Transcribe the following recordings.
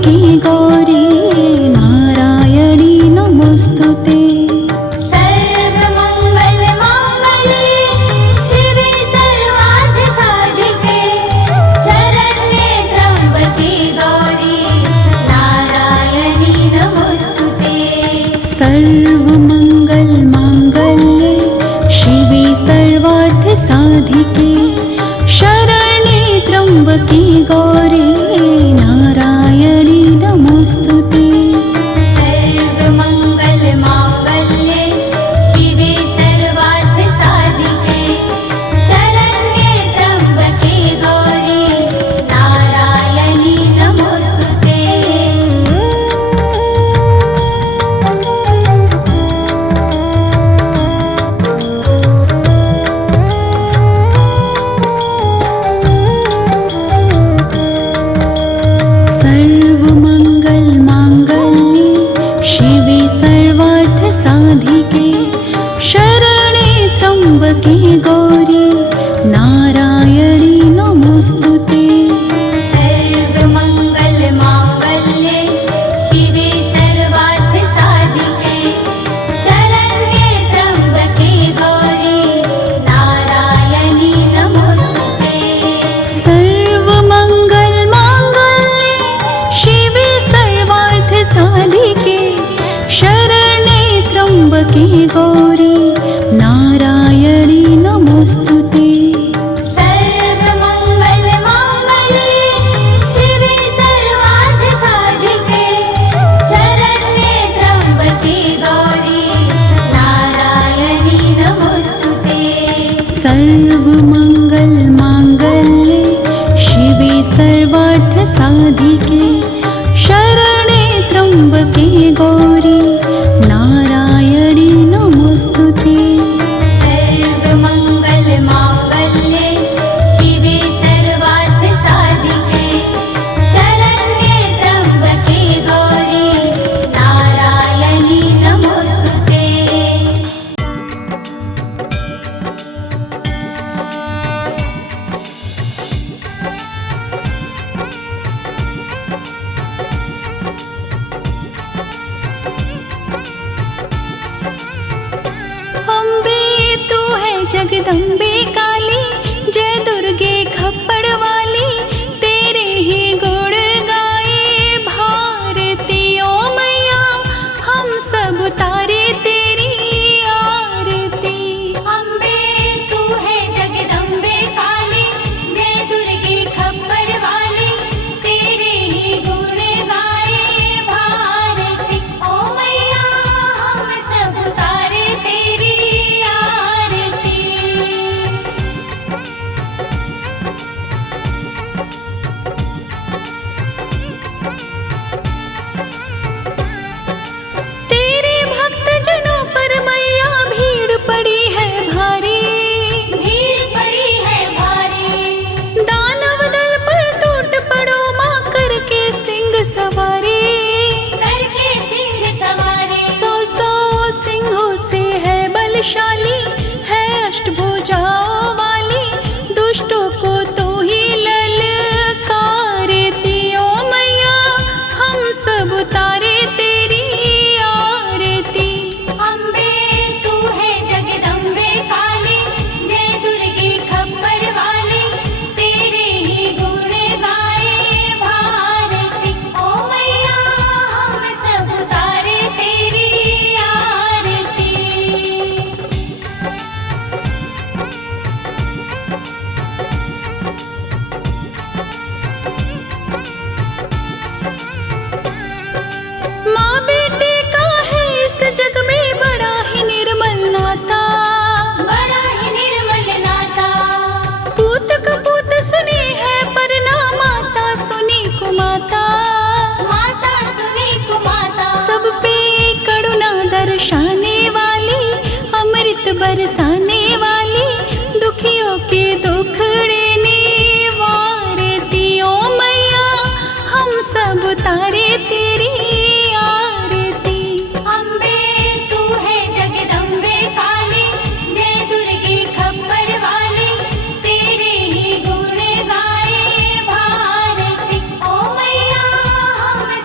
की गौरी नारायणी नमोस्तुते। सर्वमंगल मांगल्ये शिवे सर्वार्थ साधिके शरण्ये त्र्यंबके गौरी नारायणी नमोस्तुते। सर्वमंगल मांगल्ये शिवे सर्वार्थ साधिके शरण्ये त्र्यंबके गौरी नारायणी नमोस्तुते। सर्वमंगल मांगल्ये शिवे सर्वार्थ साधिके शरण्ये त्र्यंबके गौरी नारायणी नमोस्तुते। सर्वमंगल मांगल्ये शिवे सर्वार्थ साधिके शरण्ये त्र्यंबके गौरी नारायणी नमोस्तुते। सर्वमंगल मांगल्ये शिवे सर्वार्थ साधिके शरण्ये त्र्यंबके गौरी नारायणी नमोस्तुते। सर्वमंगल मांगल्ये शिवे सर्वार्थ साधिके शरण्ये त्र्यंबके गौरी नारायणी नमोस्तुते। सर्वमंगल मांगल्ये शिवे सर्वार्थ साधिके शरण्ये त्र्यंबके गौरी नारायणी नमोस्तुते। सर्वमंगल मांगल्ये शिवे सर्वार्थ साधिके शरण्ये त्र्यंबके गौरी नारायणी नमोस्तुते। अम्बे तू है जगदम्बे काली, जय दुर्गे खप्पड़ वाली, तेरे ही गुण गाए भारती ओ मैया, हम सब तारे तेरी आरती। अम्बे तू है जगदम्बे काली, जय दुर्गे खप्पर वाली, तेरे ही गुण गाए भारती ओ मैया, हम सब तारे तेरी आरती। तेरे भक्त जनों पर मैया भीड़ पड़ी है भारी, भीड़ पड़ी है भारी, दानव दल पर टूट पड़ो माँ करके सिंह सवारी। करके सिंह सवारी, सौ सौ सिंहों से है बलशाली, है अष्टभुजाओं वाली, दुष्टों को तो ही ललकारती ओ मैया, हम सब तारे तेरी आरती। अम्बे तू है जगदम्बे काली, जय दुर्गे खप्पर वाली, तेरे ही गुण गाए भारती ओ मैया, हम सब तारे तेरी आरती। माँ बेटे का है इस जग में बड़ा ही निर्मल नाता, बड़ा ही निर्मल नाता, पूत कपूत सुनी है पर ना माता सुनी कुमाता। माता सुनी कुमाता, सब पे करुणा दर्शाने वाली, अमृत बरसाने वाली, दुखियों के दुखड़े निवारती ओ मैया, हम सब तारे तेरी आरती। अम्बे तू है जगदम्बे काली, जय दुर्गे खप्पर वाली, तेरे ही गुण गाए भारती ओ मैया, हम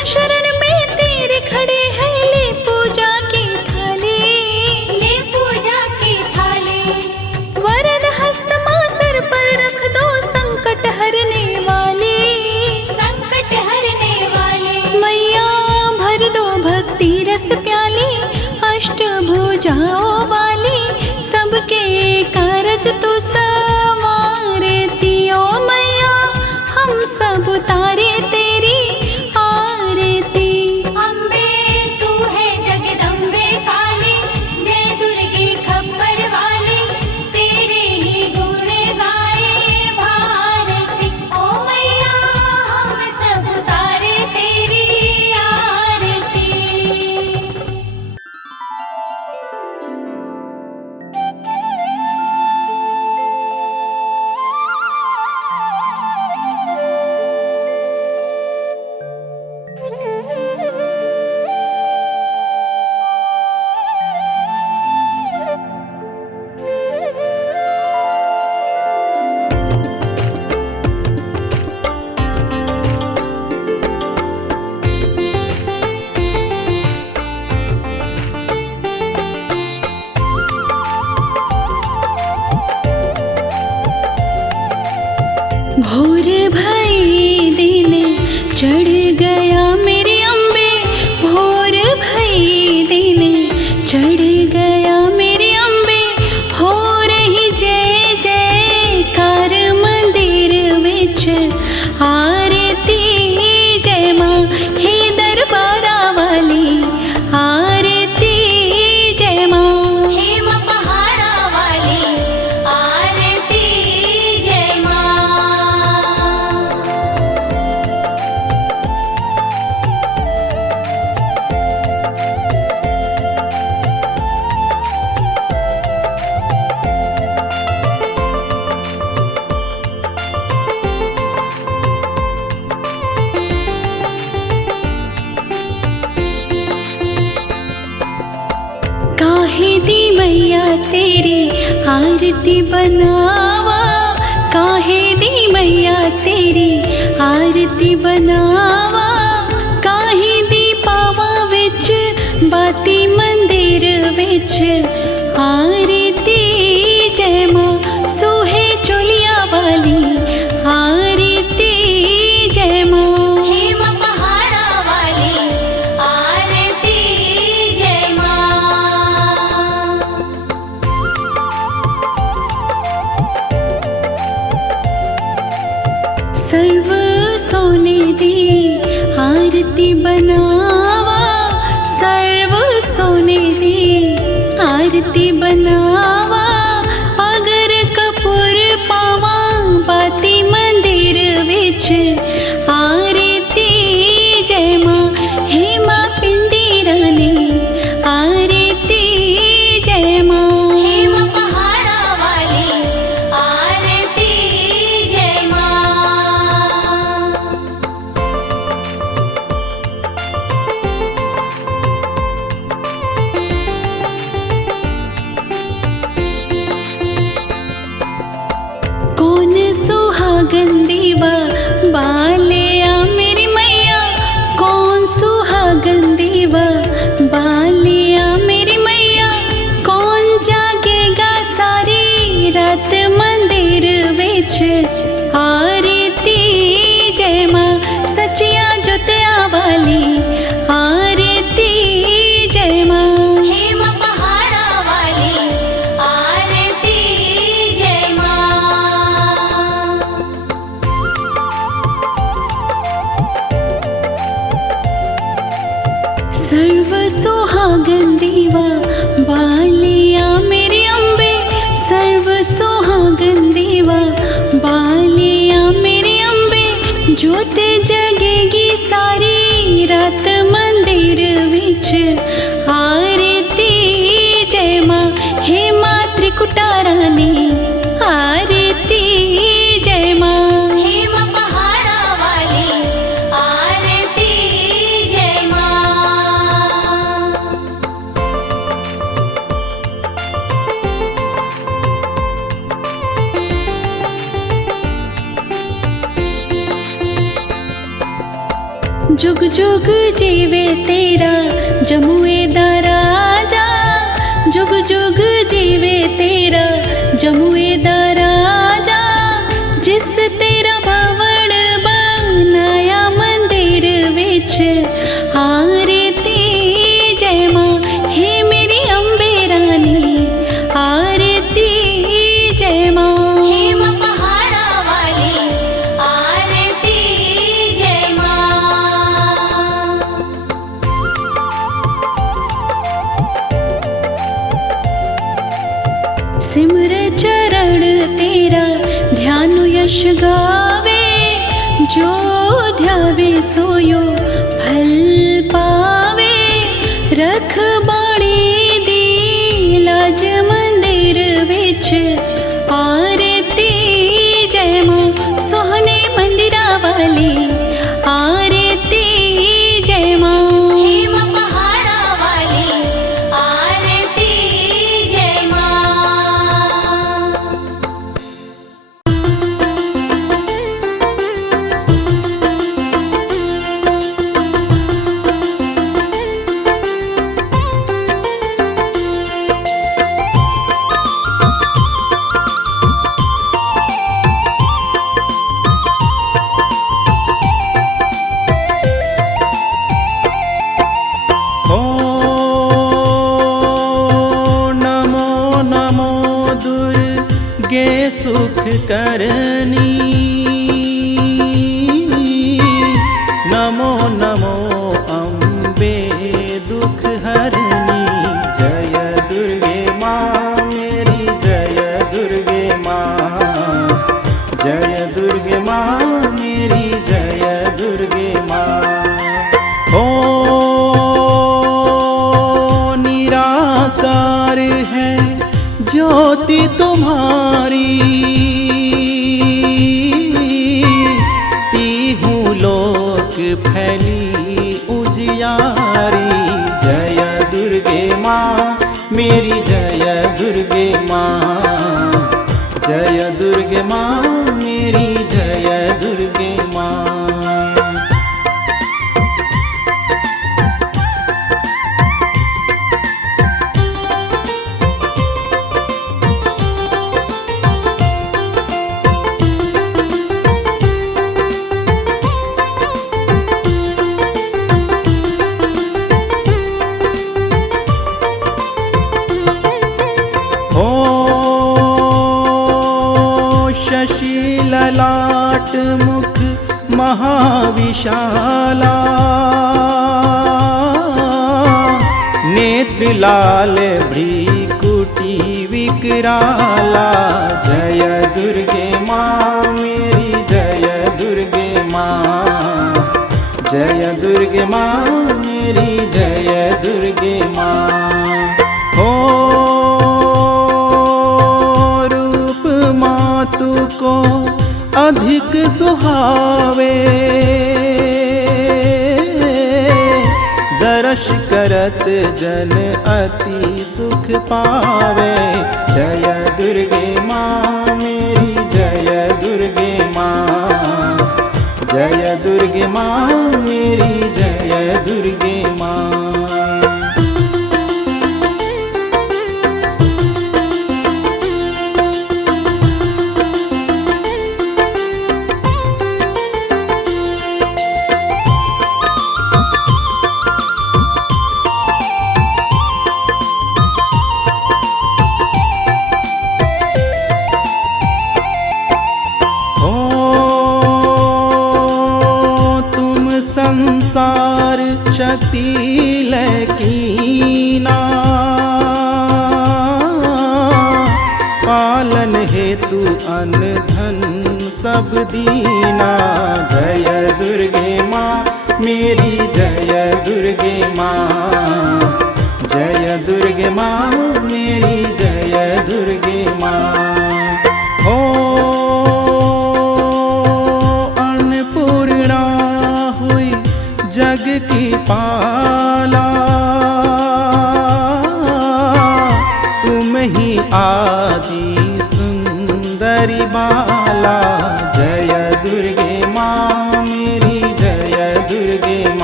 शरण में तेरे खड़े हैं, ले पूजा की थाली, ले पूजा की थाली। वरद हस्त माँ सर पर रख दो, संकट हरने वाली, संकट हरने वाले। मैया भर दो भक्ति रस प्याली, अष्टभुजाओं वाली, सबके कारज तू संवारती ओ मैया, हम सब उतारे तेरी आरती। अम्बे तू है जगदम्बे काली, जय दुर्गे खप्पर वाली, तेरे ही गुण गाए भारती। ओ मैया हम सब उतारे तेरी आरती। भोर भई दिन चढ़ गया मेरी अम्बे, भोर भई दिन चढ़ गया मेरी अम्बे, हो रही जय जयकार मंदिर विच आरती। जय माँ हे दरबारा वाली, आरती जय माँ। हे माँ पहाड़ा वाली, आरती जय माँ। काहे दी मैया तेरी आरती बनावा, काहे दी मैया तेरी आरती बनावा, काहे दी पावा विच बाती मंदिर विच आरती। जय माँ सोहे चोलिया वाली, आरती जय माँ। हे माँ पहाड़ा वाली, आरती जय माँ। सर्व सोने दी आरती बनावा, सर्व सोने दी आरती बनावा, अगर कपूर पावा बाती मंदिर विच आरती। जय माँ हे माँ पिंडी रानी, आरती जय माँ। हे माँ पहाड़ा वाली, आरती जय माँ। कौन सुहागन दीवा बालिया मेरी मैया, कौन सुहागन दीवा बालिया मेरी मैया, कौन जागेगा सारी रात मंदिर विच आरती। जय माँ सचिया जुतिया वाली, आरती जय माँ। हे माँ पहाड़ा वाली, आरती जय माँ। सर्व सुहागन दीवा बालिया मेरी अम्बे, सर्व सुहागन दीवा बालिया मेरी अम्बे, ज्योत जगेगी सारी रात मंदिर विच आरती। जय माँ हे माँ त्रिकुटा रानी, आरती जय माँ। हे माँ पहाड़ा वाली, आरती जय माँ। जुग जुग जीवे तेरा जमुए दा राजा, जुग जुग जीवे तेरा जमुए दा राजा। जिस तेरा भवन बनाया मंदिर विच आरती जय मां, हे मेरी अम्बे रानी आरती जय मां। हे मां पहाड़ा वाली आरती जय मां। सिमर चरण तेरा ध्यान यश गावे, जो ध्यावे सोयो फल पावे। रख बाणी दी लाज मंदिर विच आरती जय मां, सोहने मंदिरा वाली आरती जय मां। हे मां पहाड़ा वाली आरती जय मां। सुख करनी, नमो नमो अम्बे दुख हरनी। जय दुर्गे माँ मेरी जय दुर्गे माँ, जय दुर्गे माँ मेरी जय दुर्गे माँ। ओ निराकार है ज्योति तुम्हारी, तीहूं लोक फैली उजियारी। जय दुर्गे माँ मेरी जय दुर्गे माँ, जय दुर्गे माँ मेरी जय दुर्गे माँ। ललाट मुख महाविशाला, नेत्र लाल भ्रीकुटी विकराला। जय दुर्गे माँ मेरी जय दुर्गे माँ, जय दुर्गे माँ मेरी जय दुर्गे माँ। हो रूप मातु को अधिक सुहावे, दर्श करत जन अति सुख पावे। जय दुर्गे माँ मेरी जय दुर्गे माँ, जय दुर्गे माँ मेरी जय दुर्गे माँ। संसार शक्ति लकीना, पालन हेतु अन्न धन सब दीना। जय दुर्गे माँ मेरी जय दुर्गे माँ, जय दुर्गे माँ मेरी जय दुर्गे माँ। हो अन्नपूर्णा हुई जग की पाला, तुम ही आदि सुंदरी बाला। जय दुर्गे माँ मेरी जय दुर्गे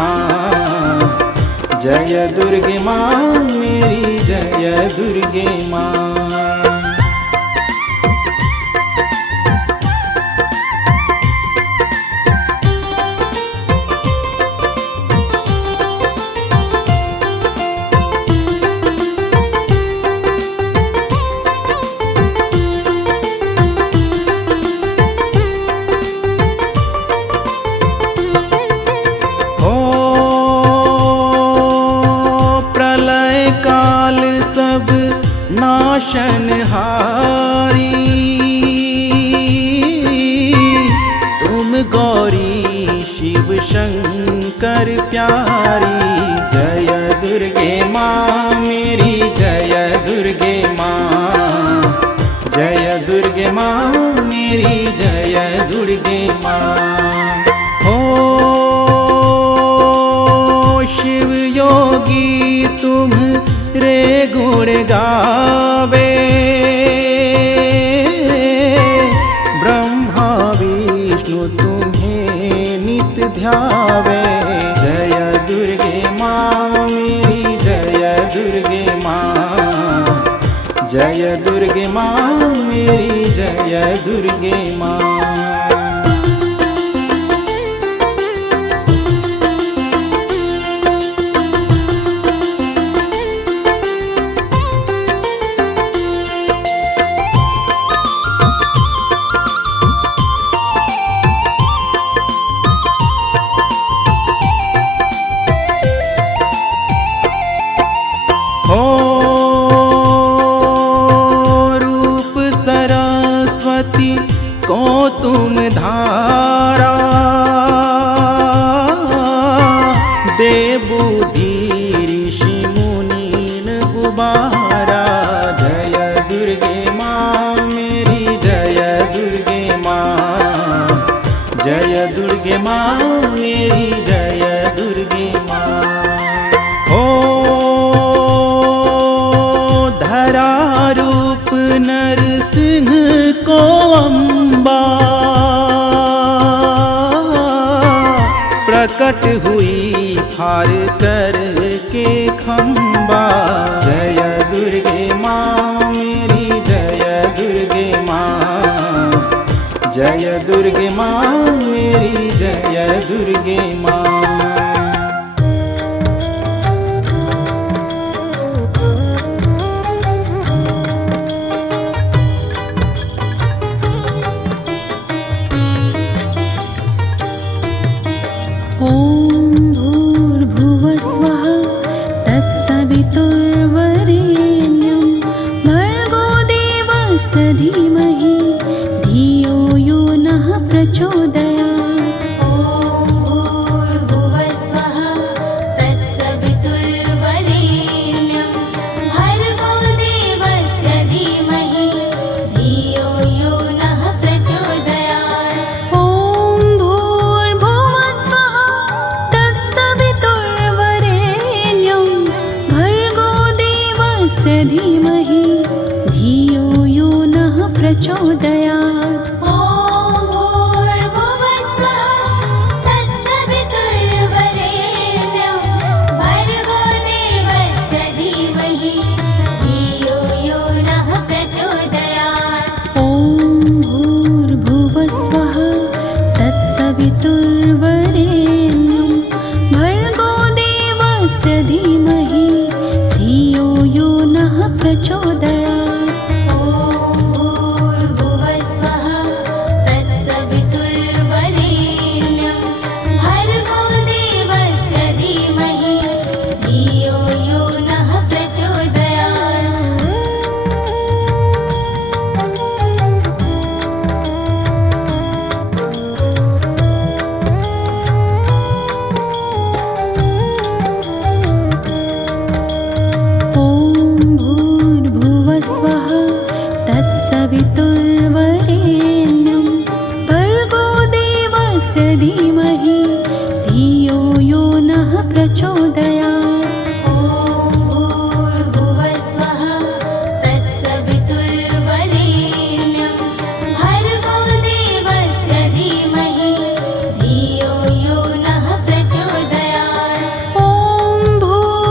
जय दुर्गे माँ मेरी जय दुर्गे माँ। नाशनहारी तुम गौरी शिव शंकर प्यारी। जय दुर्गे माँ मेरी जय दुर्गे माँ। जय दुर्गे माँ मेरी जय दुर्गे माँ। हो शिव योगी तुम रे गुण गावे, ब्रह्मा विष्णु तुम्हें नित ध्यावे। जय दुर्गे माँ मेरी जय दुर्गे माँ। जय दुर्गे माँ मेरी जय दुर्गे माँ। को तुम धारा दे बुद्धि ऋषि मुनीन गुबारा। जय दुर्गे माँ मेरी जय दुर्गे माँ। जय दुर्गे माँ मेरी जय दुर्गे माँ। हो धरा रूप नरसिंह को अम्बा प्रकट हुई फार कर के खम्बा। जय दुर्गे माँ मेरी जय दुर्गे माँ। जय दुर्गे माँ मेरी जय दुर्गे माँ। ॐ भूर्भुवः स्वः तत्सवितुर्वरेण्यं भर्गो देवस्य धीमहि धियो यो नः प्रचोदयात्। ॐ भूर्भुवः स्वः तत्सवितुर्वरेण्यं भर्गो देवस्य धीमहि धियो यो नः प्रचोदयात्। ॐ भूर्भुवः स्वः तत्सवितुर्वरेण्यं भर्गो देवस्य धीमहि धियो यो नः प्रचोदयात्। वितुर्वरेण्यं भर्गो देवस्य धीमहि धियो यो नः प्रचोदयात्। ॐ भूर्भुवः स्वः तत्सवितुर्वरेण्यं भर्गो देवस्य धीमहि धियो यो नः प्रचोदयात्। स्वः तत्सवितुर्वरेण्यं भर्गो देवस्य धीमहि धियो यो नः प्रचोदयात्। ॐ भूर्भुवः स्वः तत्सवितुर्वरेण्यं भर्गो देवस्य धीमहि धियो यो नः प्रचोदयात्। ॐ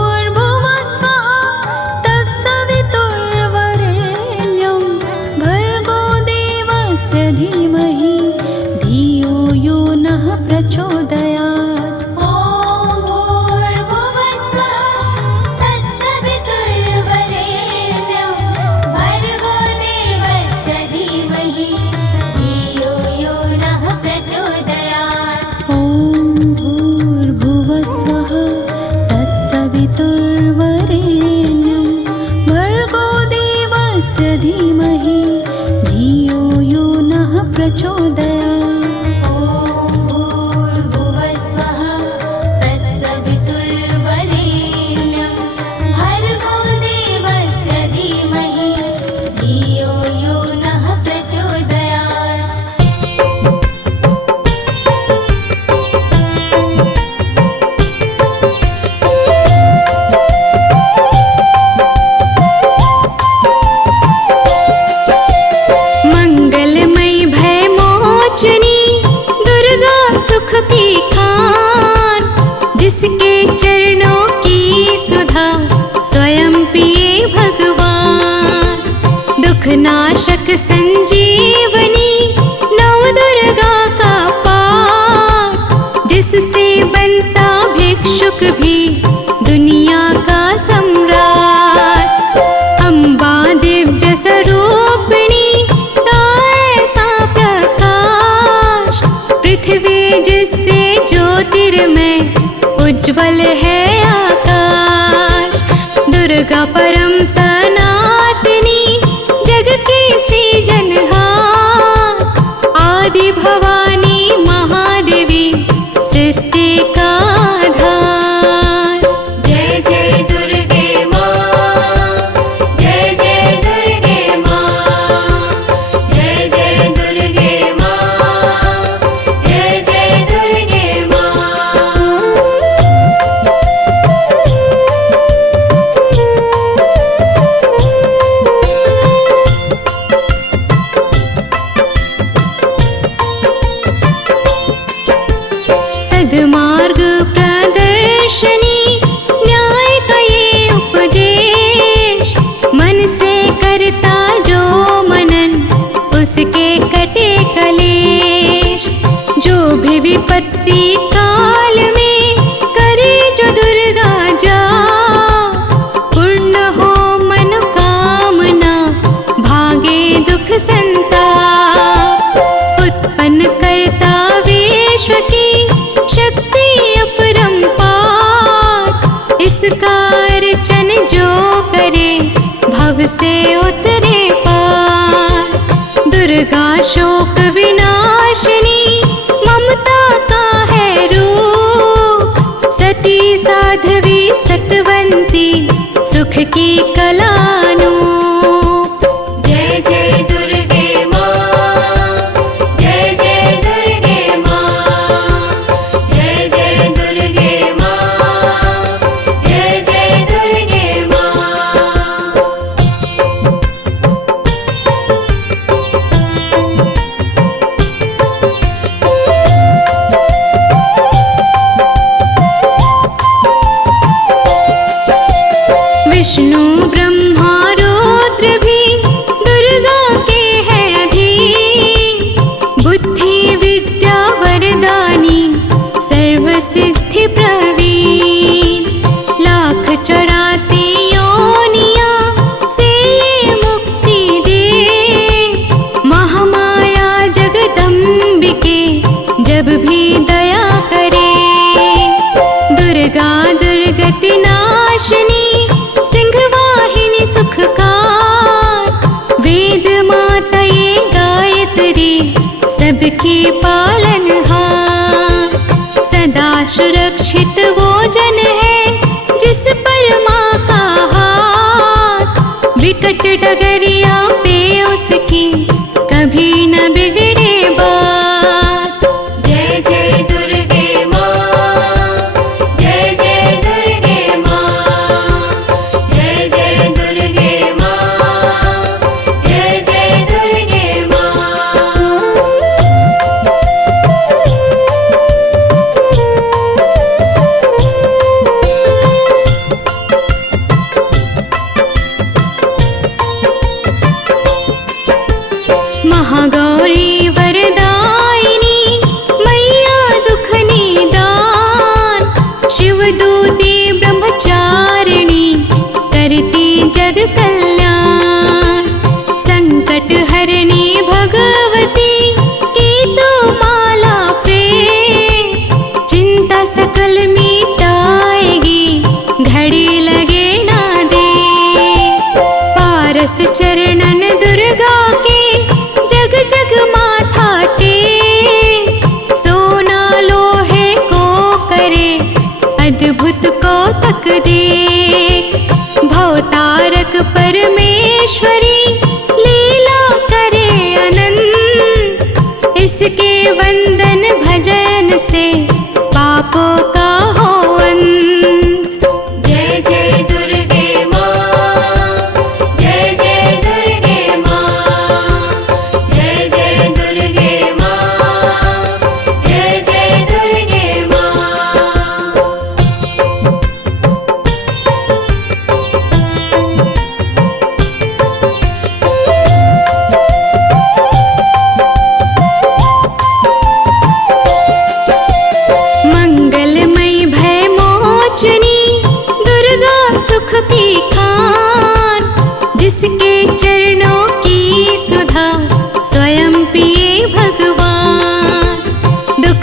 दुखनाशक संजीवनी नवदुर्गा का पाठ, जिससे बनता भिक्षुक भी दुनिया का सम्राट। अम्बा दिव्य स्वरूपिणी का ऐसा प्रकाश, पृथ्वी जिससे ज्योतिर्मय उज्ज्वल है आकाश। दुर्गा परम सनातनी जग की सृजनहार, आदि भवानी महादेवी सृष्टि का आधार। जय जय दुर्गे माँ, जय जय दुर्गे माँ, जय जय दुर्गे माँ, जय जय दुर्गे माँ। सद्मार्ग प्रदर्शनी न्याय का ये उपदेश, मन से करता जो मनन उसके कटे कलेश। जो भी विपत्ति काल में करे जो दुर्गा जा, पूर्ण हो मनोकामना भागे दुख संताप। उत्पन्न करता विश्व की शक्ति अपरंपार, इसका अर्चन जो करे भव से उतरे पार। दुर्गा शोक विनाशिनी ममता का है रूप, सती साध्वी सतवंती सुख की कलानूप। जय जय दुर्गे माँ, जय जय दुर्गे माँ, जय जय दुर्गे माँ, जय जय दुर्गे माँ। विष्णु ब्रह्मा रुद्र भी दुर्गा के है अधीन, बुद्धि विद्या वरदानी सर्व सिद्धि प्रवीण। 1,84 योनियां से ये मुक्ति दे, महामाया जगदम्बिके जब भी दया करे। दुर्गा दुर्गति नाशिनी सिंहवाहिनी सुखकार, वेद माता ये गायत्री सबकी पालनहार। सदा सुरक्षित वो जन है जिस पर माँ का हाथ, विकट डगरिया पे उसकी कभी न बिगड़े बात। जय जय दुर्गे माँ, जय जय दुर्गे माँ, जय जय दुर्गे माँ, जय जय दुर्गे माँ। महागौरी वरदायिनी मैया दुख निदान, शिवदूती ब्रह्मचारिणी करती जग कल्याण। संकट हरणी भगवती की तो माला फेर, चिंता सकल मिटाएगी घड़ी लगे ना दे। पारस चरणन दुर्गा के जग जग माथा टेक, सोना लोहे को करे अद्भुत कौतक देख। भवतारक परमेश्वरी लीला करे अनंत, इसके वंदन भजन से पापों का हो अंत। जय जय दुर्गे माँ, जय जय दुर्गे माँ, जय जय दुर्गे माँ, जय जय दुर्गे माँ।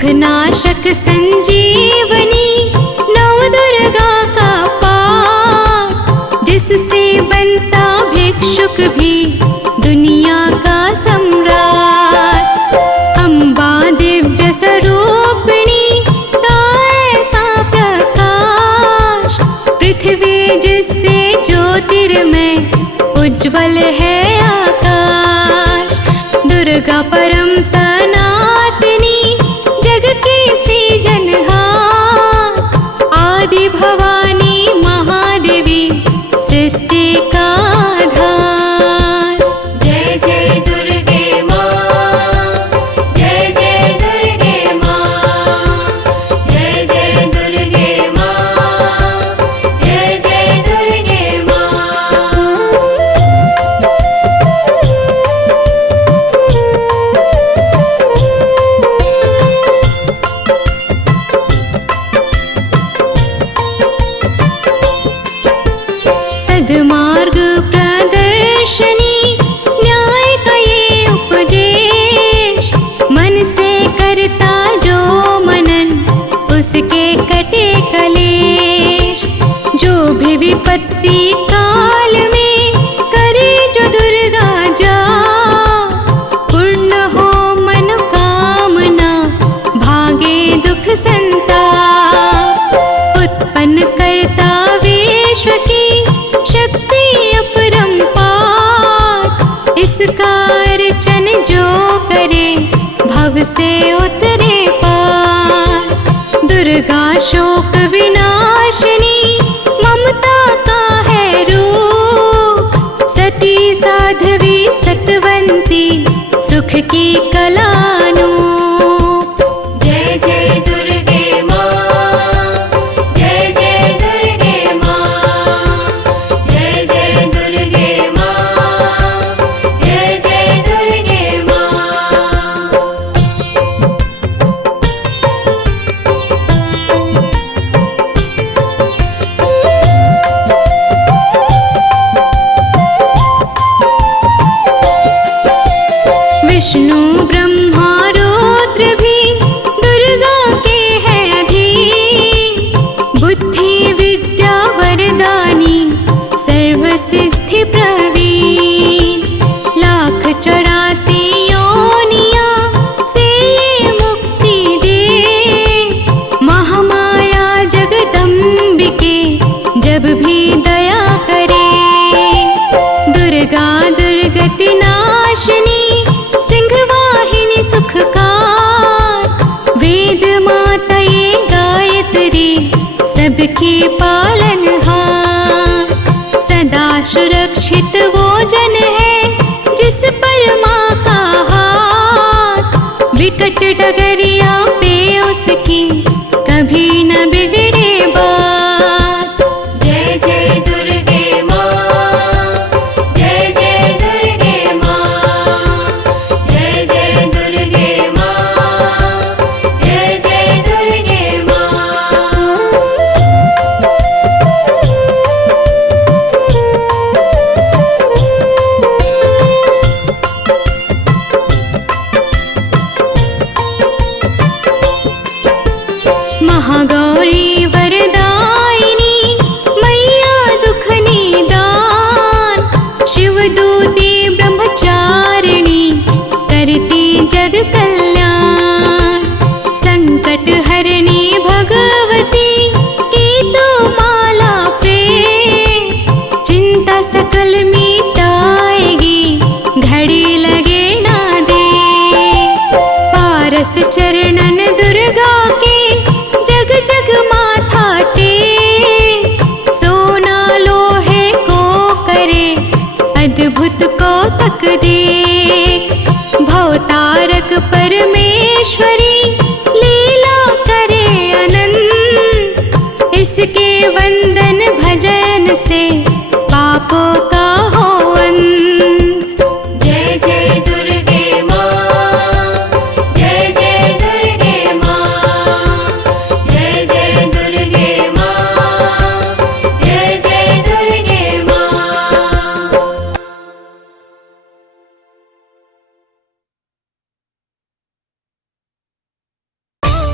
दुखनाशक संजीवनी नवदुर्गा का पाठ, जिससे बनता भिक्षुक भी दुनिया का सम्राट। अम्बा दिव्य स्वरूपिणी का ऐसा प्रकाश, पृथ्वी जिससे ज्योतिर्मय उज्ज्वल है आकाश। दुर्गा परम सनातनी जग की सृजनहार, आदि भवानी महादेवी सृष्टि का आधार। जय जय दुर्गे माँ, जय जय दुर्गे माँ, जय जय दुर्गे माँ, जय जय दुर्गे माँ। सद्मार्ग प्रदर्शनी न्याय का ये उपदेश, मन से करता जो मनन उसके कटे कलेश। जो भी विपत्ति काल में करे जो दुर्गा जा, पूर्ण हो मनोकामना भागे दुख संताप। उत्पन्न करता विश्व की शक्ति अपरंपार, इसका अर्चन जो करे भव से उतरे पार। दुर्गा शोक विनाशिनी ममता का है रूप, सती साध्वी सतवंती सुख की कलानूप। जय जय दुर्गे माँ, जय जय दुर्गे माँ, जय जय दुर्गे माँ, जय जय दुर्गे माँ। विष्णु ब्रह्मा रुद्र भी दुर्गा के है अधीन, बुद्धि विद्या वरदानी सर्व सिद्धि प्रवीण। 1,84 योनियां से ये मुक्ति दे, महामाया जगदम्बिके जब भी दया करे। दुर्गा दुर्गति नाशिनी सिंहवाहिनी सुखकार, वेद माता ये गायत्री सबकी पालनहार। सदा सुरक्षित वो जन है जिस पर माँ का हाथ, विकट डगरिया पे उसकी कभी न बिगड़े बात। जय जय दुर्गे माँ, जय जय दुर्गे माँ, जय जय दुर्गे माँ, जय जय दुर्गे माँ। महागौरी वरदायिनी मैया दुख निदान, शिवदूती ब्रह्मचारिणी करती जग कल्याण। संकट हरणी भगवती की तो माला फेर, चिंता सकल मिटाएगी घड़ी लगे ना दे। पारस चरणन दुर्गा के जग जग माथा टेक, सोना लोहे को करे अद्भुत कौतक देख। भवतारक परमेश्वरी लीला करे अनंत, इसके वंदन भजन से पापों का हो अंत। जय जय दुर्गे माँ, जय जय दुर्गे माँ, जय जय दुर्गे माँ, जय जय दुर्गे माँ।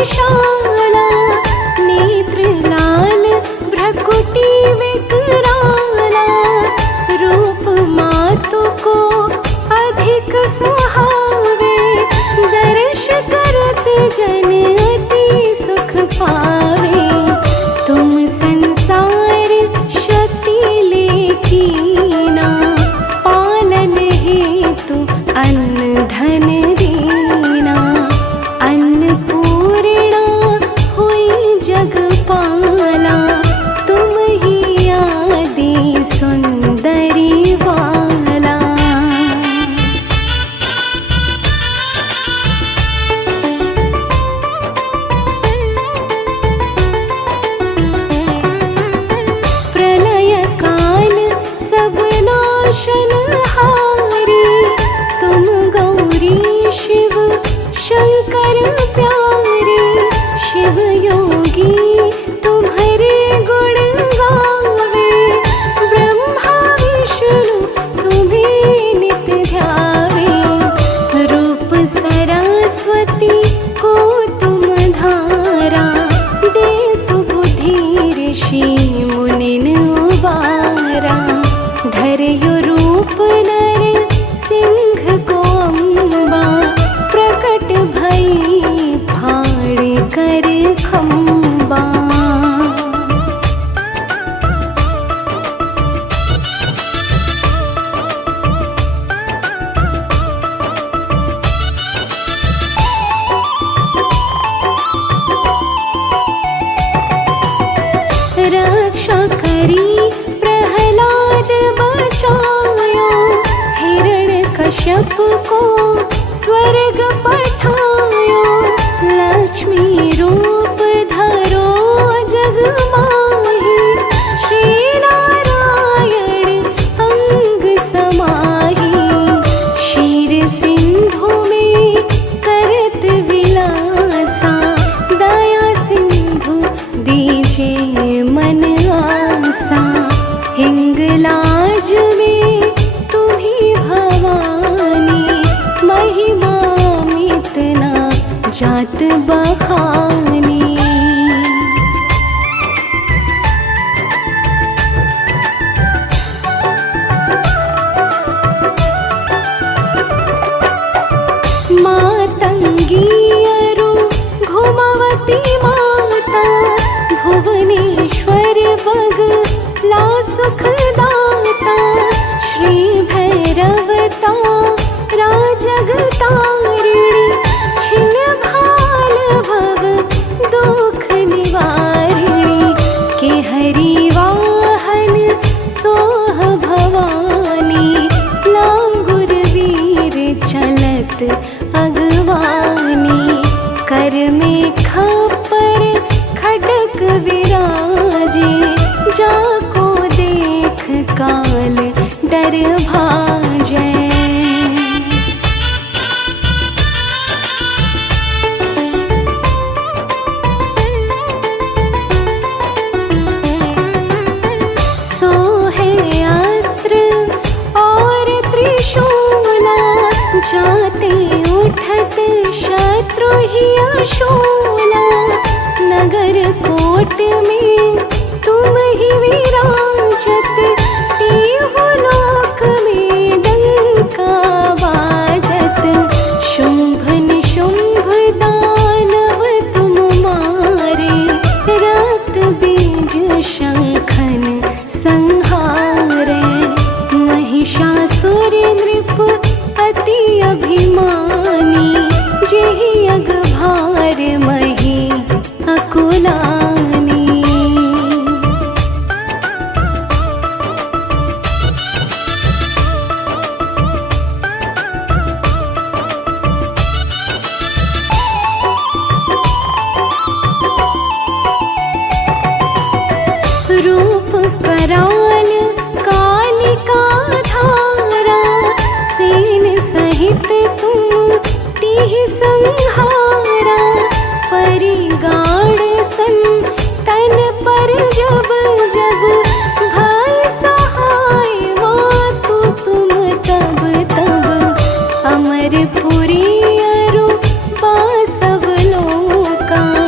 विशाला, नेत्र लाल भ्रकुटी विकराला, रूप मातु को अधिक सुहावे, दर्श करत जन अति सुख पावे। तुम संसार शक्ति लेकीना, पालन हेतु अन्न धन दीना, अन्नपूर्णा हुई जगपाला, तुम ही आदि सुंदरी बाला। प्रलय काल सब नाशनहारी, तुम गौरी शिव शंकर प्यारे, शिव योगी तुम्हारे गुण गावे, ब्रह्मा विष्णु तुम्हें नित ध्यावे, रूप सरस्वती को तुम धारा, दे सुबुद्धि ऋषि मुनिन उबारा, धर्यो रूप नर सिंह को अम्बा, प्रकट भई फाड़ कर खम्बा। रक्षा करी प्रहलाद बचायो, हिरण्यकश्यप को स्वर्ग पठायो, लक्ष्मी रूप धरो जग माही, श्री नारायण अंग समाही, क्षीर सिंधु में करत विलासा, दया सिंधु दीजे मन आसा, हिंगलाज में तुम्ही भवानी, महिमा मितना जात बखानी। मातंगी अरु घुमवती माता, भुवनेश्वर बग ला सुख दाता, श्री भैरवता राजगतारिणी, छिन भाल भव दुख निवारिणी, के हरि वाहन सोह भवानी, लांगुर वीर चलत अगवानी, कर में खापर खडक विराजे, जाको देख काल डर भाजै। सोहे अस्त्र और त्रिशूला, जाते उठत शत्रु ही अशूला, नगर कोट में तुम ही विराजत, तीहु लोक में डंका बाजत, शुंभ निशुंभ दानव तुम मारे, रात बीज शंखन संहारे, महिषासुर नृप अति अभिमानी, जेहि अगभार मही अकुलानी। रूप कराल कालिका धारा, सेन सहित तुम तिहि संहारा, परिगाड़ सन तन पर जब जब, भय सहाय मातु तुम तब तब, अमरपुरी अरु बासव लोका,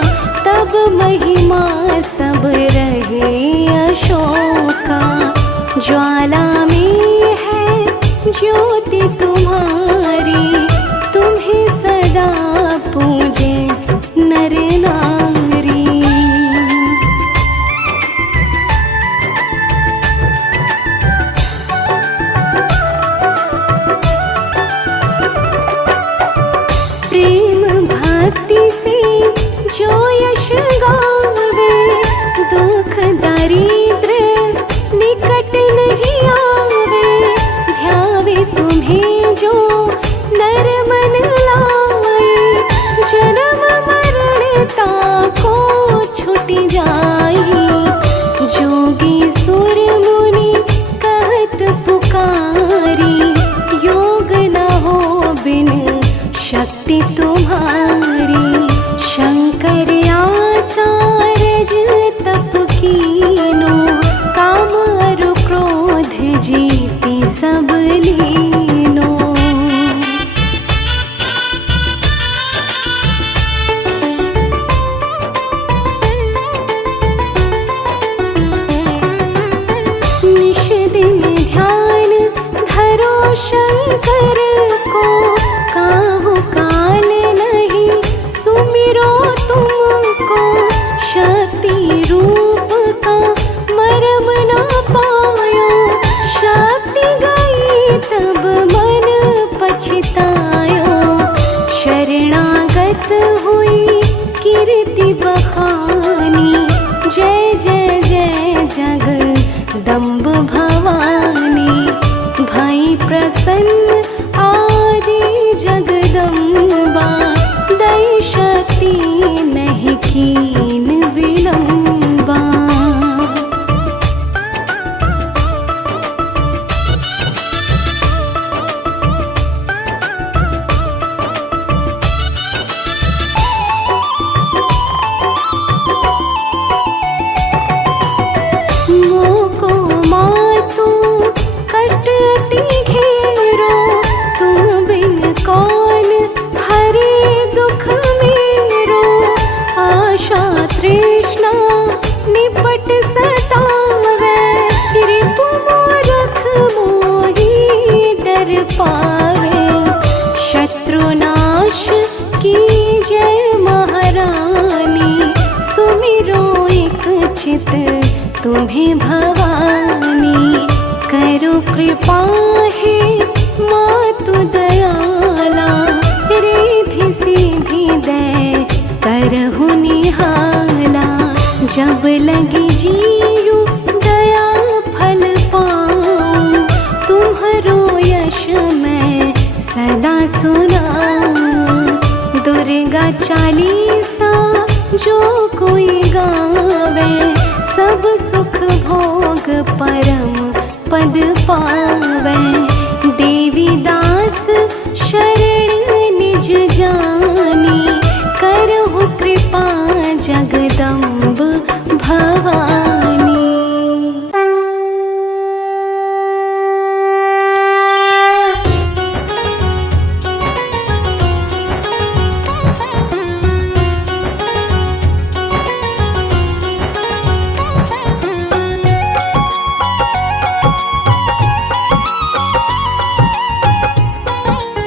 रहे अशोका। ज्वाला में है ज्योति तुम्हारी, तुम्हें सदा पूजे नर नारी। प्रेम भक्ति से जो यश गावे, दुख दारिद्र निकट नहीं आवे। ध्यावे तुम्हें जो नर मन लाए, जन्म मरण ताको छूट जाई। जोगी सुर मुनि कहत पुकारी, योग न हो बिन शक्ति तुम्हारी। शंकर आचार्य तप कीनो, काम अरु क्रोध जीति सब लीनो। निश दिन ध्यान धरो शंकर को, काहू काल नहीं सुमिरो तुमको। शक्ति रूप का मरम ना पायो, शक्ति गई तब मन पछतायो। शरणागत हुई कीर्ति बखानी, जय जय जय जगदम्ब भवानी। भई प्रसन्न आदि जगदम्बा, दई शक्ति नहीं कीन विलंबा। मोको मातु कष्ट अति घेरो, तुम बिन कौन हरे दुख मेरो। आशा तृष्णा निपट सतावे, रिपु मूरख मोही डर पावे। शत्रुनाश की जय महारानी, सुमिरो एक चित तुम्हें भवानी। करो कृपा है मातु दयाला, रिद्धि सिद्धि दे करहु निहाला। जब लगी जीयु दया फल पाऊं, तुम्हारो यश मैं सदा सुनाऊं। दुर्गा चालीसा जो कोई गावे, सब सुख भोग परम पद पावे। देवी दास शरण निज जानी, करहु कृपा जगदम्ब भवानी।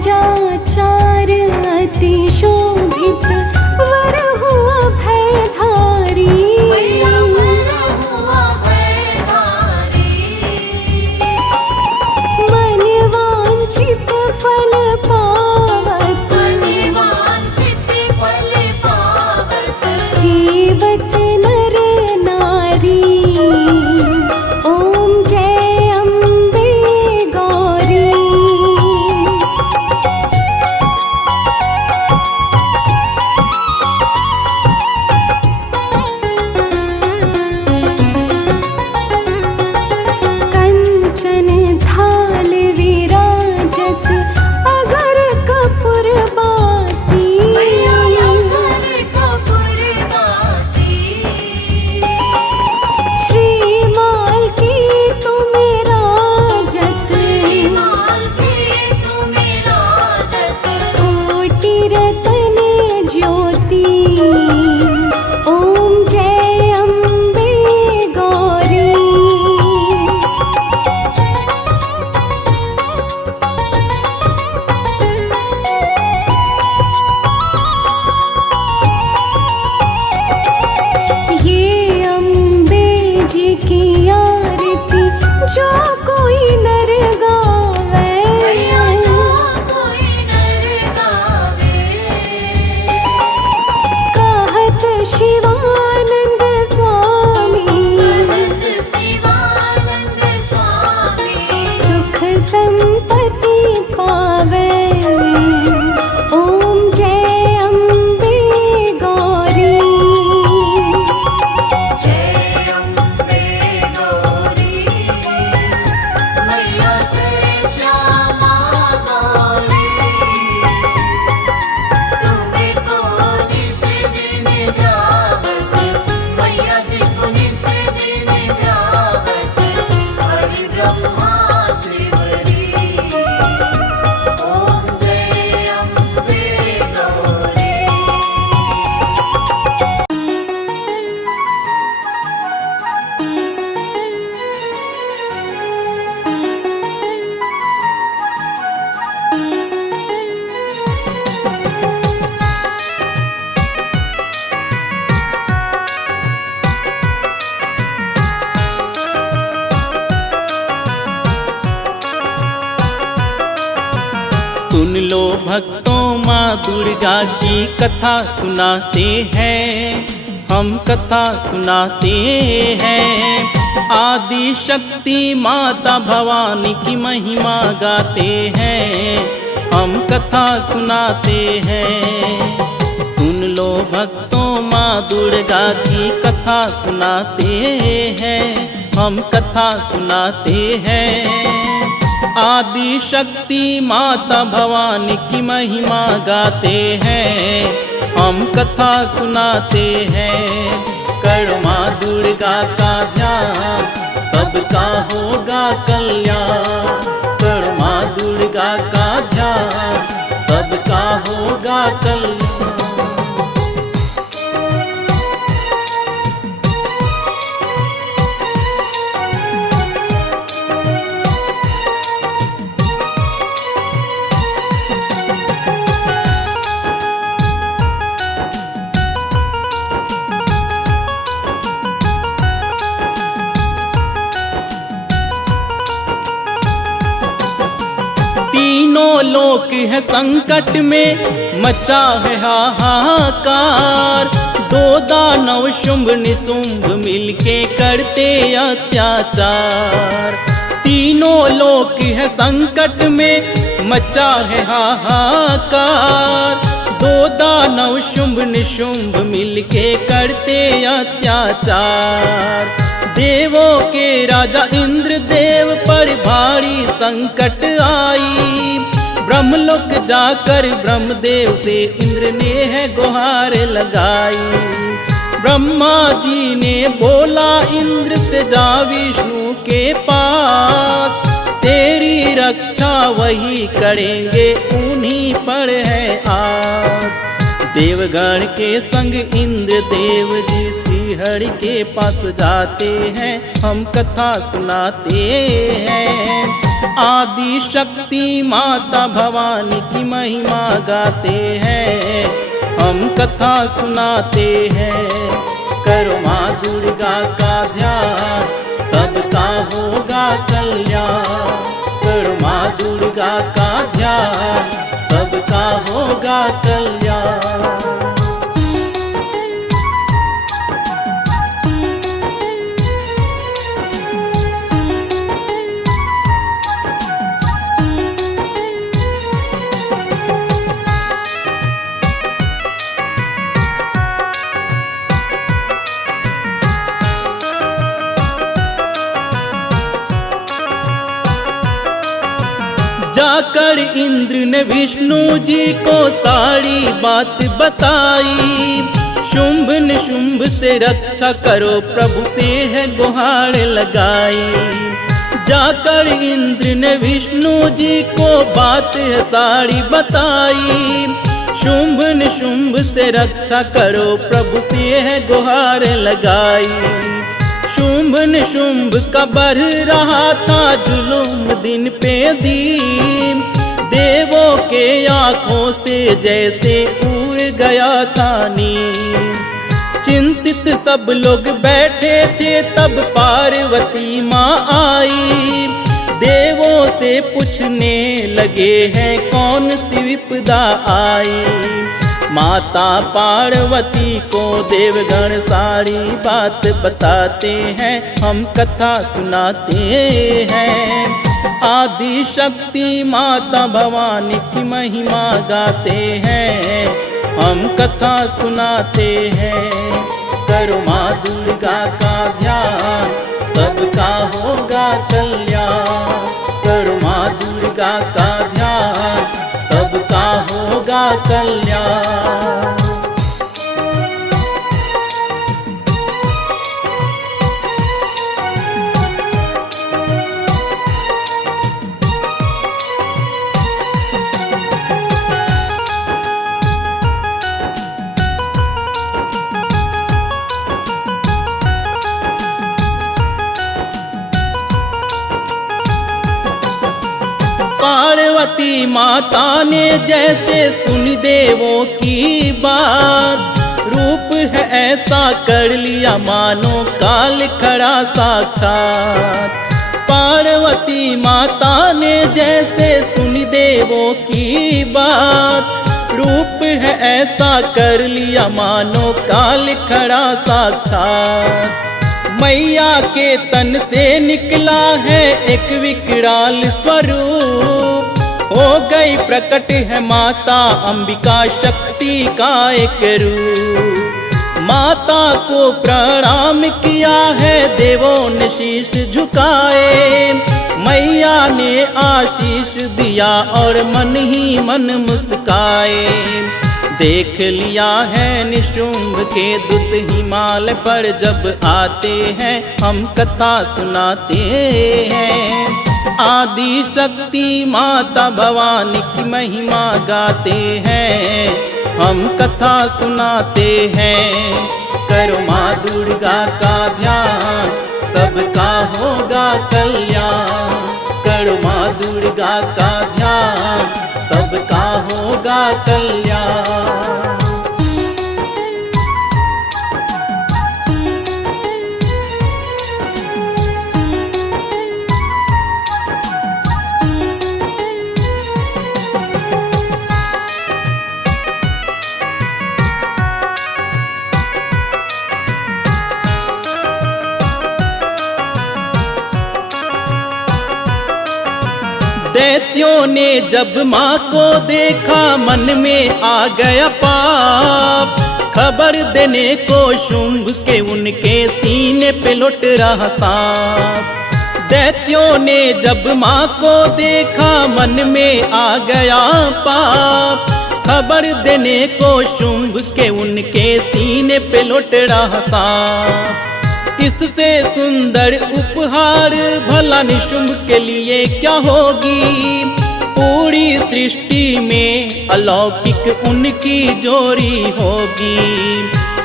ध्वजाचार अति शोभित वर हुआ भयधारी। मन वांछित फल पावत, सेवत नर नारी। ओम जय अम्बे गौरी। कंचन थाल विराजत अगर कपूर बाती। श्रीमाल की तुम राजत, कोटि रतन ज्योति। ओम जय अम्बे गौरी। ये अम्बे जी की आरती जो कोई नर गावे। कहत शिवानंद स्वामी, सुख संपत्ति पावे। ओम जय अम्बे गौरी। सुन लो भक्तों, माँ दुर्गा की कथा सुनाते हैं, हम कथा सुनाते हैं। आदि शक्ति माता भवानी की महिमा गाते हैं, हम कथा सुनाते हैं। सुन लो भक्तों, माँ दुर्गा की कथा सुनाते हैं, हम कथा सुनाते हैं। आदि शक्ति माता भवानी की महिमा गाते हैं, हम कथा सुनाते हैं। कर माँ दुर्गा का ध्यान, सबका होगा कल्याण। कर माँ दुर्गा का ध्यान, सबका होगा कल्याण। तीनों लोक है संकट में, मचा है हाहाकार। दो दानव शुंभ निशुंभ मिलके करते अत्याचार। तीनों लोक है संकट में, मचा है हाहाकार। दो दानव शुंभ निशुंभ मिलके करते अत्याचार। देवों के राजा इंद्र देव पर भारी संकट आई। ब्रह्मलोक जाकर ब्रह्मदेव से इंद्र ने है गुहार लगाई। ब्रह्मा जी ने बोला इंद्र से जा विष्णु के पास। तेरी रक्षा वही करेंगे, उन्हीं पर है आस। देवगण के संग इंद्र देव जी श्रीहरि के पास जाते हैं, हम कथा सुनाते हैं। आदि शक्ति माता भवानी की महिमा गाते हैं, हम कथा सुनाते हैं। करो माँ दुर्गा का ध्यान, सबका होगा कल्याण। करो माँ दुर्गा का ध्यान, सबका होगा कल्याण। जाकर इंद्र ने विष्णु जी को सारी बात बताई। शुंभ निशुंभ से रक्षा करो, प्रभु से है गुहार लगाई। जाकर इंद्र ने विष्णु जी को बात है सारी बताई। शुंभ निशुंभ से रक्षा करो, प्रभु से है गुहार लगाई। शुंभ निशुंभ का बढ़ रहा था जुलूम दिन पे दिन। देवों के आँखों से जैसे उड़ गया था नींद। चिंतित सब लोग बैठे थे, तब पार्वती माँ आई। देवों से पूछने लगे हैं कौन सी विपदा आई। माता पार्वती को देवगण सारी बात बताते हैं, हम कथा सुनाते हैं। आदि शक्ति माता भवानी की महिमा गाते हैं, हम कथा सुनाते हैं। करो माँ दुर्गा का ध्यान, सबका होगा कल्याण। करो माँ दुर्गा का ध्यान, सबका होगा कल्याण। पार्वती माता ने जैसे सुनी देवों की बात, रूप है ऐसा कर लिया मानो काल खड़ा साक्षात। पार्वती माता ने जैसे सुनी देवों की बात, रूप है ऐसा कर लिया मानो काल खड़ा साक्षात। मैया के तन से निकला है एक विकराल स्वरूप, हो गई प्रकट है माता अंबिका शक्ति का एक रूप। माता को प्रणाम किया है देवों ने शीश झुकाए। मैया ने आशीष दिया और मन ही मन मुस्काए। देख लिया है निशुंभ के दूत हिमालय पर जब आते हैं, हम कथा सुनाते हैं। आदि शक्ति माता भवानी की महिमा गाते हैं, हम कथा सुनाते हैं। करो माँ दुर्गा का ध्यान, सबका होगा कल्याण। करो माँ दुर्गा का ध्यान, सबका होगा कल्याण। दैत्यों ने जब माँ को देखा, मन में आ गया पाप। खबर देने को शुंभ के उनके सीने पे लुट रहा सांप। दैत्यों ने जब माँ को देखा, मन में आ गया पाप। खबर देने को शुंभ के उनके सीने पे लुट रहा सांप। इससे सुंदर उपहार भला निशुंभ के लिए क्या होगी। पूरी सृष्टि में अलौकिक उनकी जोरी होगी।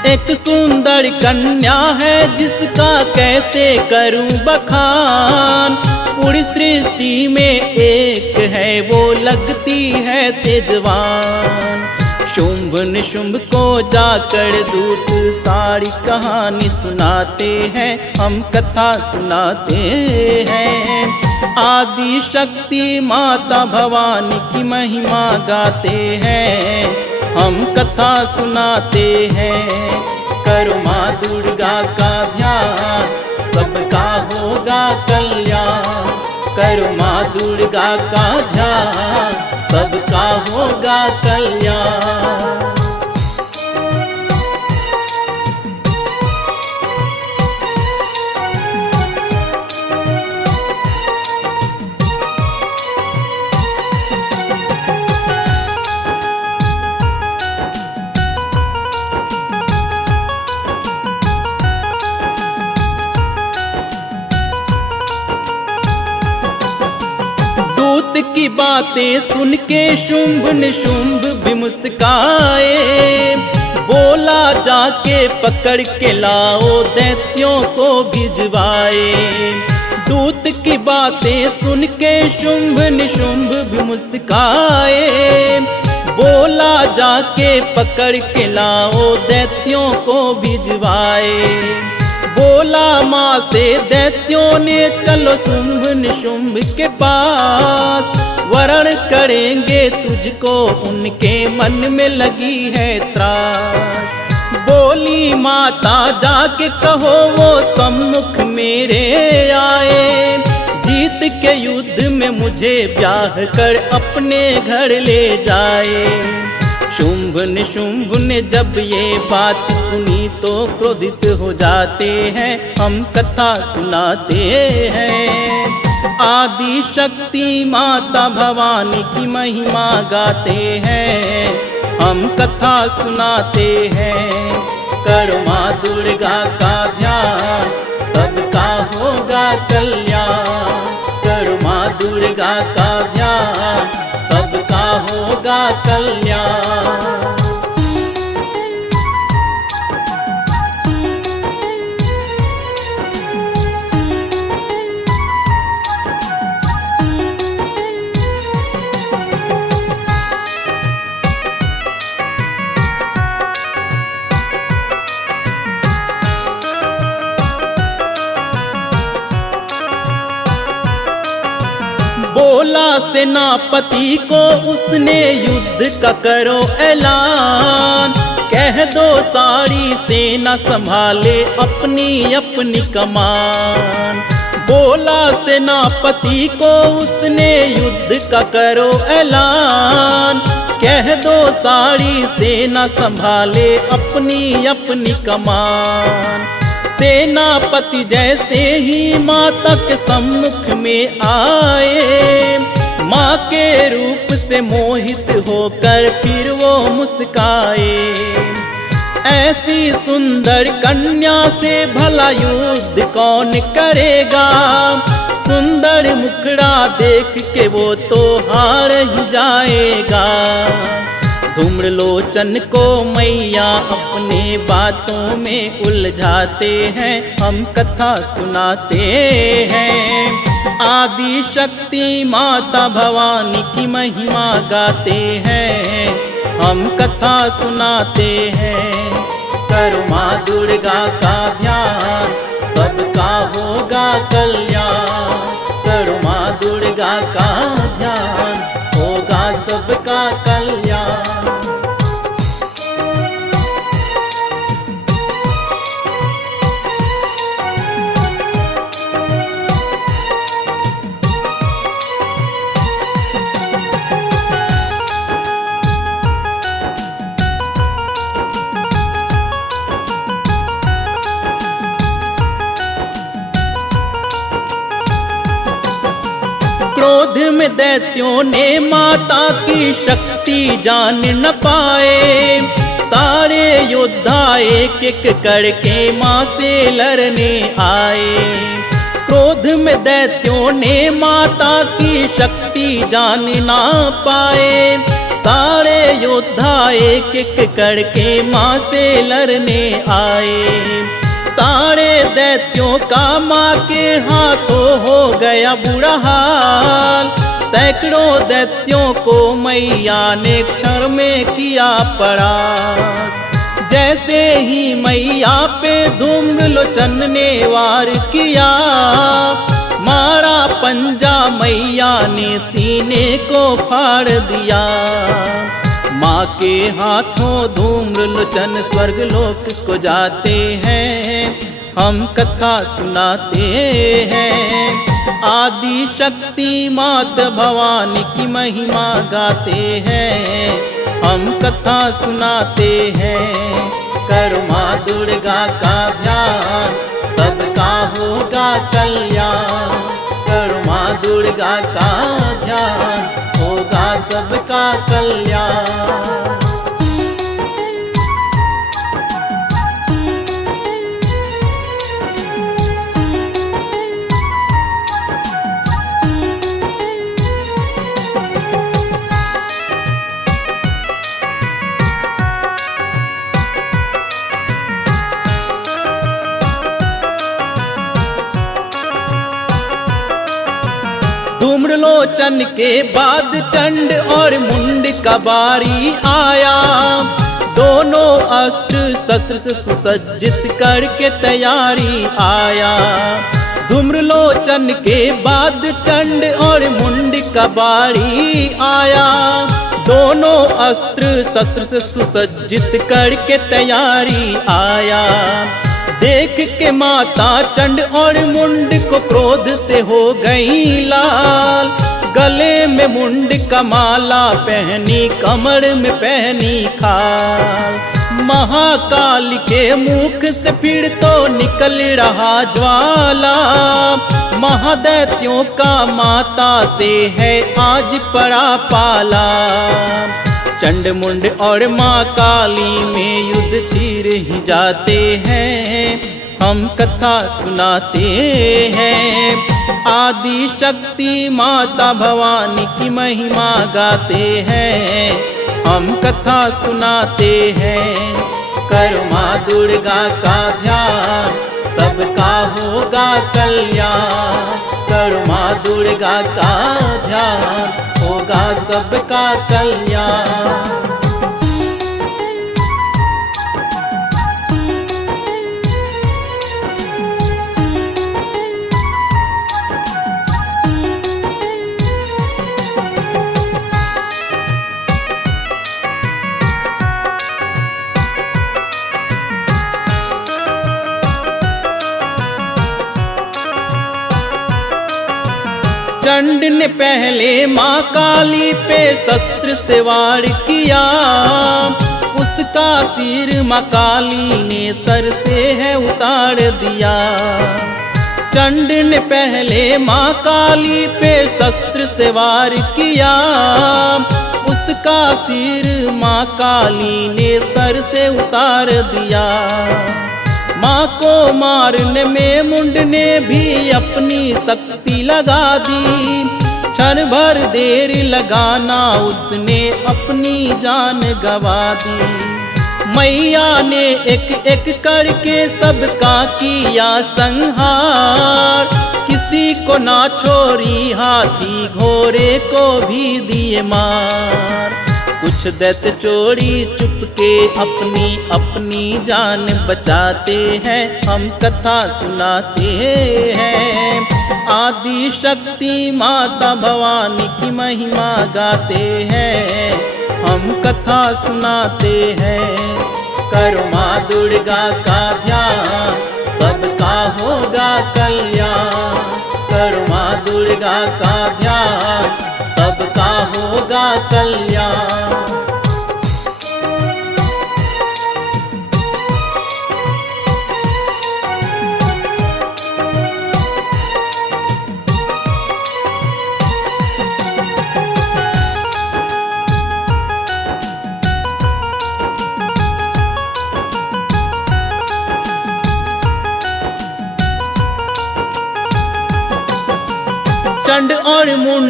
एक सुंदर कन्या है जिसका कैसे करूं बखान। पूरी सृष्टि में एक है वो लगती है तेजवान। शुंभ निशुंभ को जाकर दूत सारी कहानी सुनाते हैं, हम कथा सुनाते हैं। आदि शक्ति माता भवानी की महिमा गाते हैं, हम कथा सुनाते हैं। करो माँ दुर्गा का ध्यान, सबका होगा कल्याण। करो माँ दुर्गा का ध्यान, सबका होगा कल्याण। दूत की बातें सुन के शुंभ निशुंभ भी मुस्काए। बोला जाके पकड़ के लाओ दैत्यों को भिजवाए। दूत की बातें सुन के शुंभ निशुंभ भी मुस्काए। बोला जाके पकड़ के लाओ दैत्यों को भिजवाए। बोला माँ से दैत्यों ने चलो शुंभ निशुंभ के पास, वरण करेंगे तुझको उनके मन में लगी है त्रास। बोली माता जाके कहो वो सम्मुख मेरे आए, जीत के युद्ध में मुझे ब्याह कर अपने घर ले जाए। शुंभ निशुंभ ने जब ये बात सुनी तो क्रोधित हो जाते हैं, हम कथा सुनाते हैं। आदि शक्ति माता भवानी की महिमा गाते हैं, हम कथा सुनाते हैं। करो माँ दुर्गा का ध्यान, सबका होगा कल्याण। करो माँ दुर्गा का ध्यान, सबका होगा कल्याण। बोला सेनापति को उसने युद्ध का करो ऐलान। कह दो सारी सेना संभाले अपनी अपनी कमान। बोला सेनापति को उसने युद्ध का करो ऐलान। कह दो सारी सेना संभाले अपनी अपनी कमान। सेनापति जैसे ही माता के सम्मुख में आए, माँ के रूप से मोहित होकर फिर वो मुस्काए। ऐसी सुंदर कन्या से भला युद्ध कौन करेगा, सुंदर मुखड़ा देख के वो तो हार ही जाएगा। धूम्रलोचन को मैया अपने बातों में उलझाते हैं, हम कथा सुनाते हैं। आदि शक्ति माता भवानी की महिमा गाते हैं, हम कथा सुनाते हैं। करो माँ दुर्गा का ध्यान, सबका होगा कल्याण। करो माँ दुर्गा का ध्यान, होगा सबका कल्याण। क्रोध में दैत्यों ने माता की शक्ति जान न पाए। सारे योद्धा एक एक करके माँ से लड़ने आए। क्रोध में दैत्यों ने माता की शक्ति जान ना पाए। सारे योद्धा एक एक करके माँ से लड़ने आए। सारे दैत्यों का माँ के हाथों हो गया बुरा हाल। सैकड़ों दैत्यों को मैया ने क्षण में किया परास्त। जैसे ही मैया पे धूम्रलोचन ने वार किया, मारा पंजा मैया ने सीने को फाड़ दिया। माँ के हाथों धूम्रलोचन स्वर्गलोक को जाते हैं, हम कथा सुनाते हैं। आदि शक्ति माता भवानी की महिमा गाते हैं, हम कथा सुनाते हैं। करो माँ दुर्गा का ध्यान, सबका होगा कल्याण। करो माँ दुर्गा का ध्यान, होगा सबका कल्याण। धूम्रलोचन के बाद चंड और मुंड का बारी आया। दोनों अस्त्र शस्त्र से सुसज्जित करके तैयारी आया। धूम्रलोचन के बाद चंड और मुंड का बारी आया। दोनों अस्त्र शस्त्र से सुसज्जित करके तैयारी आया। देख के माता चंड और मुंड को क्रोध से हो गई लाल। गले में मुंड का माला पहनी, कमर में पहनी खाल। महाकाल के मुख से फिर तो निकल रहा ज्वाला। महादैत्यों का माता से है आज पड़ा पाला। चंड मुंड और माँ काली में युद्ध छिड़ ही जाते हैं, हम कथा सुनाते हैं। आदि शक्ति माता भवानी की महिमा गाते हैं, हम कथा सुनाते हैं। करो माँ दुर्गा का ध्यान, सबका होगा कल्याण। करो माँ दुर्गा का ध्यान, होगा सबका कल्याण। चंड ने पहले माँ काली पे शस्त्र से वार किया। उसका सिर माँ काली ने सर से है उतार दिया। चंड ने पहले माँ काली पे शस्त्र से वार किया। उसका सिर माँ काली ने सर से उतार दिया। माँ को मारने में मुंड ने भी अपनी शक्ति लगा दी। क्षण भर देर लगाना उसने अपनी जान गवा दी। मैया ने एक एक करके सबका किया संहार। किसी को ना छोड़ी, हाथी घोड़े को भी दिए मार। कुछ दैत्य चोरी चुपके अपनी अपनी जान बचाते हैं, हम कथा सुनाते हैं। आदि शक्ति माता भवानी की महिमा गाते हैं, हम कथा सुनाते हैं। करो माँ दुर्गा का ध्यान, सबका होगा कल्याण। करो माँ दुर्गा का ध्यान, सबका होगा कल्याण। चंड और मुंड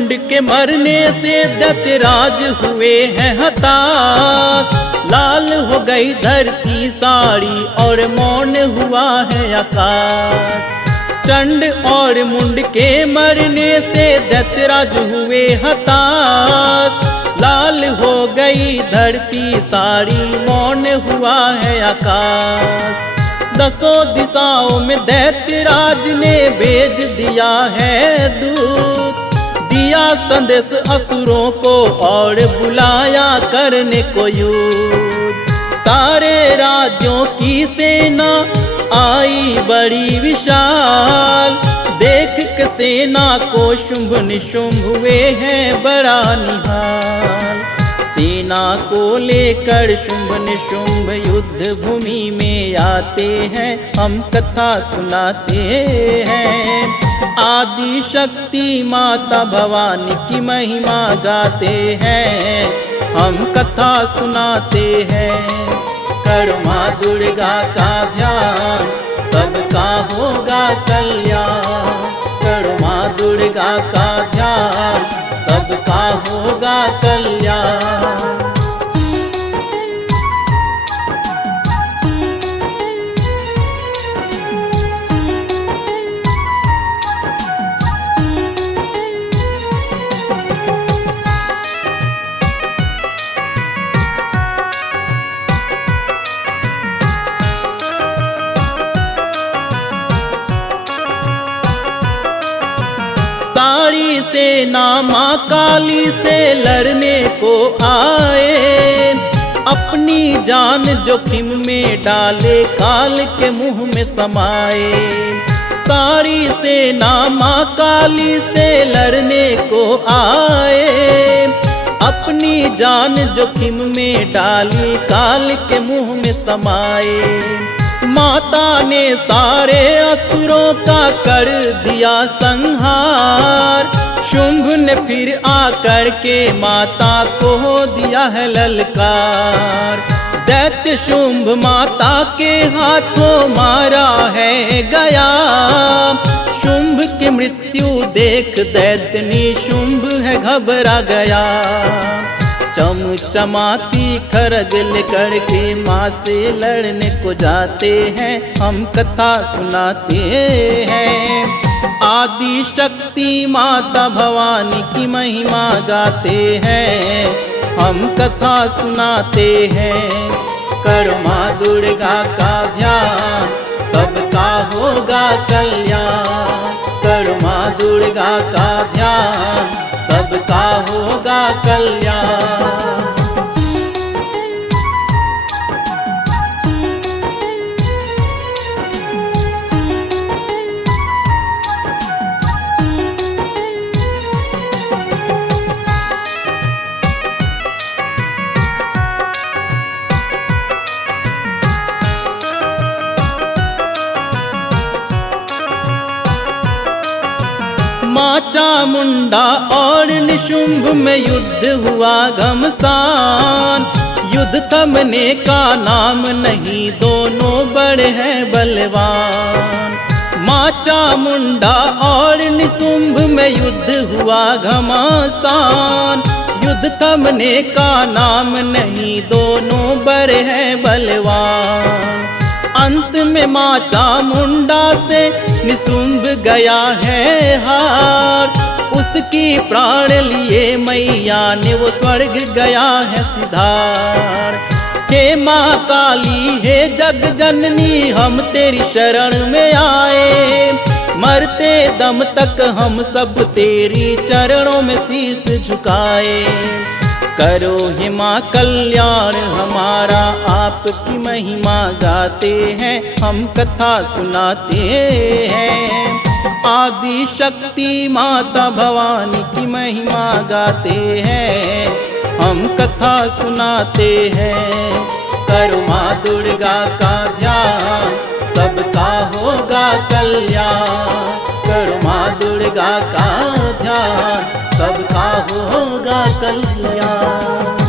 मुंड के मरने से दैत्यराज हुए हैं हताश। लाल हो गई धरती सारी और मौन हुआ है आकाश। चंड और मुंड के मरने से दैत्यराज हुए हताश। लाल हो गई धरती सारी मौन हुआ है आकाश। दसों दिशाओं में दैत्यराज ने भेज दिया है दूत। दिया संदेश असुरों को और बुलाया करने को युद्ध। सारे राज्यों की सेना आई बड़ी विशाल। देख के सेना को शुंभ निशुंभ हुए हैं बड़ा निहाल। सेना को लेकर शुंभ निशुंभ युद्ध भूमि में आते हैं, हम कथा सुनाते हैं। आदि शक्ति माता भवानी की महिमा गाते हैं, हम कथा सुनाते हैं। करो माँ दुर्गा का ध्यान, सबका होगा कल्याण। करो माँ दुर्गा का ध्यान, सबका होगा कल्याण। सारी सेना माँ काली से लड़ने को आए। अपनी जान जोखिम में डाले काल के मुंह में समाए। सारी सेना माँ काली से लड़ने को आए। अपनी जान जोखिम में डाली काल के मुंह में समाए। माता ने सारे असुरों का कर दिया संहार। शुंभ ने फिर आकर के माता को दिया है ललकार। दैत्य शुंभ माता के हाथों मारा है गया। शुंभ की मृत्यु देख दैत्य निशुंभ है घबरा गया। चमचमाती खरग लेकर के माँ से लड़ने को जाते हैं, हम कथा सुनाते हैं। आदि शक्ति माता भवानी की महिमा गाते हैं, हम कथा सुनाते हैं। करो माँ दुर्गा का ध्यान, सबका होगा कल्याण। करो माँ दुर्गा का ध्यान, सबका होगा कल्याण। माँ चामुंडा और निशुंभ में युद्ध हुआ घमसान। युद्ध थमने का नाम नहीं, दोनों बड़े हैं बलवान। माँ चामुंडा और निशुंभ में युद्ध हुआ घमासान। युद्ध थमने का नाम नहीं, दोनों बड़े हैं बलवान। अंत में माँ चामुंडा से निशुंभ गया है हार। उसकी प्राण लिए मैया ने वो स्वर्ग गया है सिधार। हे माँ काली हे जग जननी, हम तेरी शरण में आए। मरते दम तक हम सब तेरी चरणों में शीश झुकाए। करो हे माँ कल्याण हमारा, आपकी महिमा गाते हैं, हम कथा सुनाते हैं। आदि शक्ति माता भवानी की महिमा गाते हैं, हम कथा सुनाते हैं। करो माँ दुर्गा का ध्यान, सबका होगा कल्याण। करो माँ दुर्गा का ध्यान, सबका होगा कल्याण।